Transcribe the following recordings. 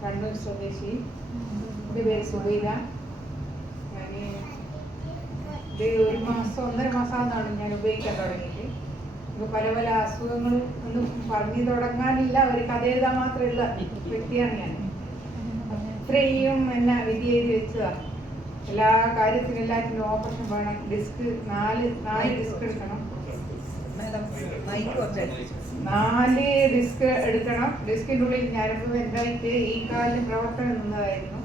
കണ്ണൂർ സ്വദേശി എന്റെ പേര് സുബൈദ ഞാൻ ഇത് ഒരു മാസം ഒന്നര മാസമാണെന്നാണ് ഞാൻ ഉപയോഗിക്കാൻ തുടങ്ങിയിട്ട് ഇപ്പോൾ പല പല അസുഖങ്ങളും ഒന്നും പറഞ്ഞു തുടങ്ങാനില്ല ഒരു കഥ എഴുതാൻ മാത്രമുള്ള വ്യക്തിയാണ് ഞാൻ അത്രയും എന്നെ വിധി എഴുതി വെച്ചതാണ് എല്ലാ കാര്യത്തിനും എല്ലാത്തിനും ഓപ്പറേഷൻ വേണം ഡിസ്ക് നാല് നാല് ഡിസ്ക് എടുക്കണം. നാല് ഡിസ്ക് എടുക്കണം. ഡിസ്കിന്റെ ഉള്ളിൽ വലുതായിട്ട് ഈ കാലിന് പ്രവർത്തനം നിന്നതായിരുന്നു.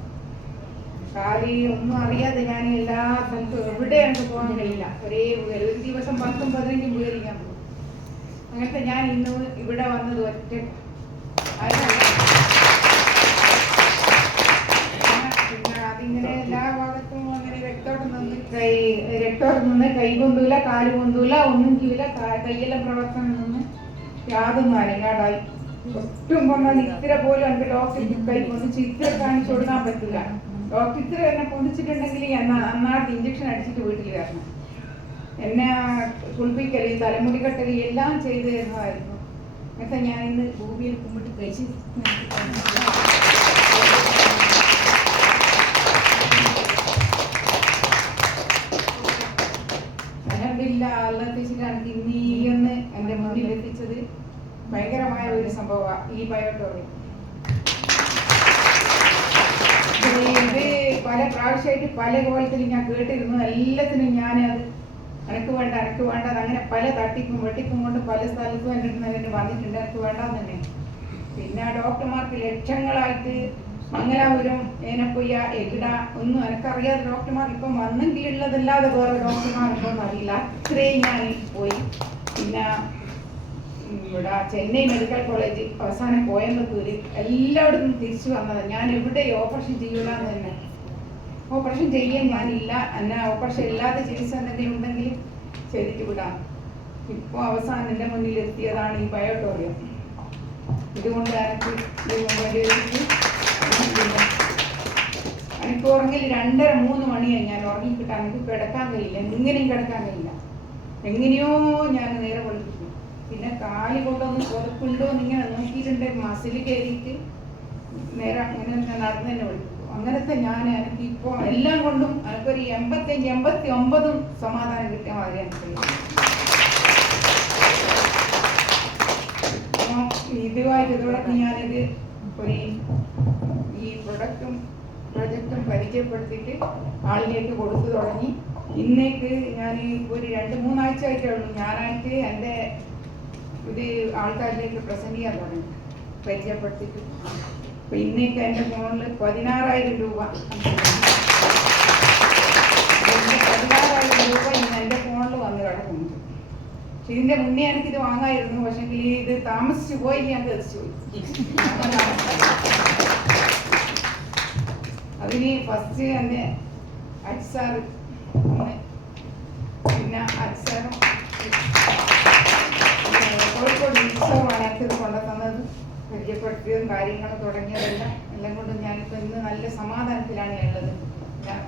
കാലി ഒന്നും അറിയാതെ ഞാൻ എല്ലാ സ്ഥലത്തും എവിടെ എനിക്ക് പോകാൻ കഴിയില്ല. ഒരേ ഒരു ദിവസം പത്തും പതിനഞ്ചും പേരിക്കാൻ പോകും. അങ്ങനത്തെ ഞാൻ ഇന്ന് ഇവിടെ വന്നത് ഒറ്റ അതിനല്ല. പിന്നെ അതിങ്ങനെ എല്ലാ ഭാഗത്തും അങ്ങനെ രക്തോട്ടം നിന്ന് കൈ രക്തം കൈ കൊണ്ടൂല കാൽ കൊണ്ടൂല ഒന്നും ചെയ്യൂല കൈയെല്ലാം പ്രവർത്തനം നിന്ന് യാതൊന്നും അരങ്ങാടായി ഒട്ടും കൊണ്ടാൽ ഇത്ര പോലും എനിക്ക് ഡോക്ടർ കൈ പൊന്നിച്ച് ഇത്ര കാണിച്ചു കൊടുക്കാൻ പറ്റില്ല. ഡോക്ടർ ഇത്ര എന്നെ പൊന്നിച്ചിട്ടുണ്ടെങ്കിൽ അന്നാട് ഇഞ്ചക്ഷൻ അടിച്ചിട്ട് വീട്ടിൽ വരണം. എന്നെ കുളിപ്പിക്കൽ തലമുടി കെട്ടൽ എല്ലാം ചെയ്തു തരുന്നതായിരുന്നു. എന്നിട്ട് ഞാൻ ഇന്ന് ഭൂമിയിൽ കുമ്പിട്ട് കഴിച്ച് അലഹമില്ല അള്ളത്തിച്ചിട്ടാണ് ഇന്ന് ഈ ഒന്ന് എന്റെ മുന്നിൽ എത്തിച്ചത് ഭയങ്കരമായ ഒരു സംഭവമാണ് ഈ ബയോട്ടോറി ഇത് പല പ്രാവശ്യമായിട്ട് പല കോലത്തിൽ ഞാൻ കേട്ടിരുന്നു. എല്ലാത്തിനും ഞാൻ അത് അനക്ക് വേണ്ട അനക്ക് വേണ്ട അങ്ങനെ പല തട്ടിപ്പും വെട്ടിപ്പും കൊണ്ട് പല സ്ഥലത്തും എന്റെ അടുത്ത് വന്നിട്ടുണ്ട്. എനിക്ക് വേണ്ടാന്ന് തന്നെ. പിന്നെ ഡോക്ടർമാർക്ക് ലക്ഷങ്ങളായിട്ട് മംഗലാപുരം ഏനപ്പൊയ്യ എകിട ഒന്നും എനക്കറിയാതെ ഡോക്ടർമാർ ഇപ്പം വന്നെങ്കിലുള്ളതല്ലാതെ വേറെ ഡോക്ടർമാർ ഉണ്ടോന്ന് അറിയില്ല. അത്രയും ഞാൻ പോയി. പിന്നെ ഇവിടെ ചെന്നൈ മെഡിക്കൽ കോളേജ് അവസാനം കോയമ്പത്തൂര് എല്ലായിടത്തും തിരിച്ചു വന്നത്. ഞാൻ എവിടെ ഓപ്പറേഷൻ ചെയ്യൂലെന്ന് തന്നെ. ഓപ്പറേഷൻ ചെയ്യാൻ ഞാനില്ല. എന്നെ ഓപ്പറേഷൻ ഇല്ലാതെ ചികിത്സ എന്തെങ്കിലും ഉണ്ടെങ്കിൽ ചെയ്തിട്ട് വിടാം. ഇപ്പോൾ അവസാനം എന്റെ മുന്നിൽ എത്തിയതാണ് ഈ ബയോട്ടോറിയം. ഇതുകൊണ്ട് എനിക്ക് ഇത് വലിയൊരു എനിക്ക് ഉറങ്ങിൽ രണ്ടര മൂന്ന് മണിയായി ഞാൻ ഉറങ്ങി കിട്ടാൻ എനിക്ക് കിടക്കാൻ കഴിയില്ല. എങ്ങനെയും കിടക്കാൻ കഴിയില്ല. എങ്ങനെയോ ഞാൻ നേരെ വിളിപ്പിക്കും പിന്നെ കാൽ കൊണ്ടൊന്ന് പുറപ്പുണ്ടോ എന്ന് ഇങ്ങനെ നോക്കിയിട്ടുണ്ട്. മസിൽ കയറിയിട്ട് നേരെ അങ്ങനെ നടന്നു തന്നെ വിളിപ്പിക്കും അങ്ങനത്തെ ഞാൻ എനിക്ക് ഇപ്പോൾ എല്ലാം കൊണ്ടും എനിക്കൊരു എൺപത്തഞ്ച് എൺപത്തി ഒമ്പതും സമാധാനം കിട്ടിയ മാതിരി എനിക്ക് ഇതുമായിട്ട് ഇതോടൊപ്പം ഞാനിത് ഒരു ഈ പ്രൊഡക്റ്റും പ്രൊജക്റ്റും പരിചയപ്പെടുത്തിയിട്ട് ആളിലേക്ക് കൊടുത്തു തുടങ്ങി. ഇന്നേക്ക് ഞാൻ ഒരു രണ്ട് മൂന്നാഴ്ച ആയിട്ടേ ഉള്ളൂ ഞാനായിട്ട് എന്റെ ഇത് ആൾക്കാരിലേക്ക് പ്രസന്റ് ചെയ്യാൻ തുടങ്ങി പരിചയപ്പെടുത്തിയിട്ട്. അപ്പം ഇന്നേക്ക് എന്റെ ഫോണിൽ പതിനാറായിരം രൂപ. പതിനാറായിരം രൂപ ഇന്ന് എന്റെ ഫോണിൽ വന്ന് കിടക്കുന്നുണ്ട് പക്ഷെ ഇതിന്റെ മുന്നേ എനിക്കിത് വാങ്ങായിരുന്നു പക്ഷെങ്കിൽ ഇത് താമസിച്ചു പോയി ഞാൻ തെറിച്ചു പോയി അതിന് ഫസ്റ്റ് തന്നെ അച്ചാറ് പിന്നെ അച്ചാറും കോഴിക്കോട് ഉത്സവമാണ് എനിക്കിത് കൊണ്ടുതന്നത് പരിചയപ്പെടുത്തിയതും കാര്യങ്ങളും തുടങ്ങിയതെല്ലാം എല്ലാം കൊണ്ടും ഞാനിപ്പോൾ ഇന്ന് നല്ല സമാധാനത്തിലാണ് ഉള്ളത്. ഞാൻ